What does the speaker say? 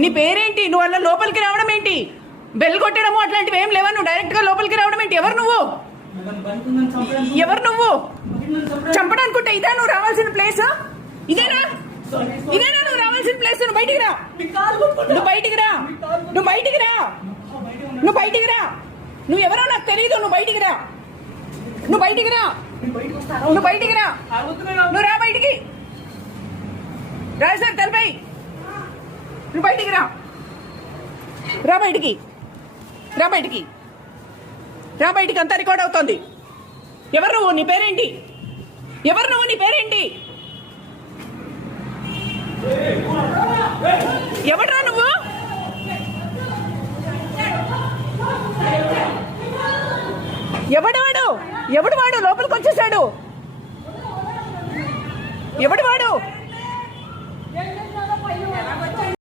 నీ పేరేంటి? నువ్వు అలా లోపలికి రావడం ఏంటి? బెల్ కొట్టడము అట్లాంటివి ఏం లేవా? నువ్వు డైరెక్ట్ గా లోపలికి రావడం ఏంటి? ఎవరు నువ్వు? ఎవరు నువ్వు? చంపడానుకుంటే ఇదా నువ్వు రావాల్సిన ప్లేస్? ఇదేనా ఇదేనా నువ్వు రావాల్సిన ప్లేస్? నువ్వు బయటికి రా, నువ్వు బయటికి రా, నువ్వు బయటికి రా, నువ్వు బయటికి రా. నువ్వు ఎవరో నాకు తెలియదు. నువ్వు బయటికి రా, నువ్వు బయటికి రా, నువ్వు బయటికి రా, నువ్వు రా బయటికి. రాజు సార్ తలపై నువ్వు బయటికి రా, రా బయటికి, రా బయటికి, రా బయటికి. అంతా రికార్డ్ అవుతోంది. ఎవరు నువ్వు? నీ పేరేంటి? ఎవరు నువ్వు? నీ పేరేంటి? ఎవడ్రా నువ్వు? ఎవడు వాడు? ఎవడు వాడు? లోపల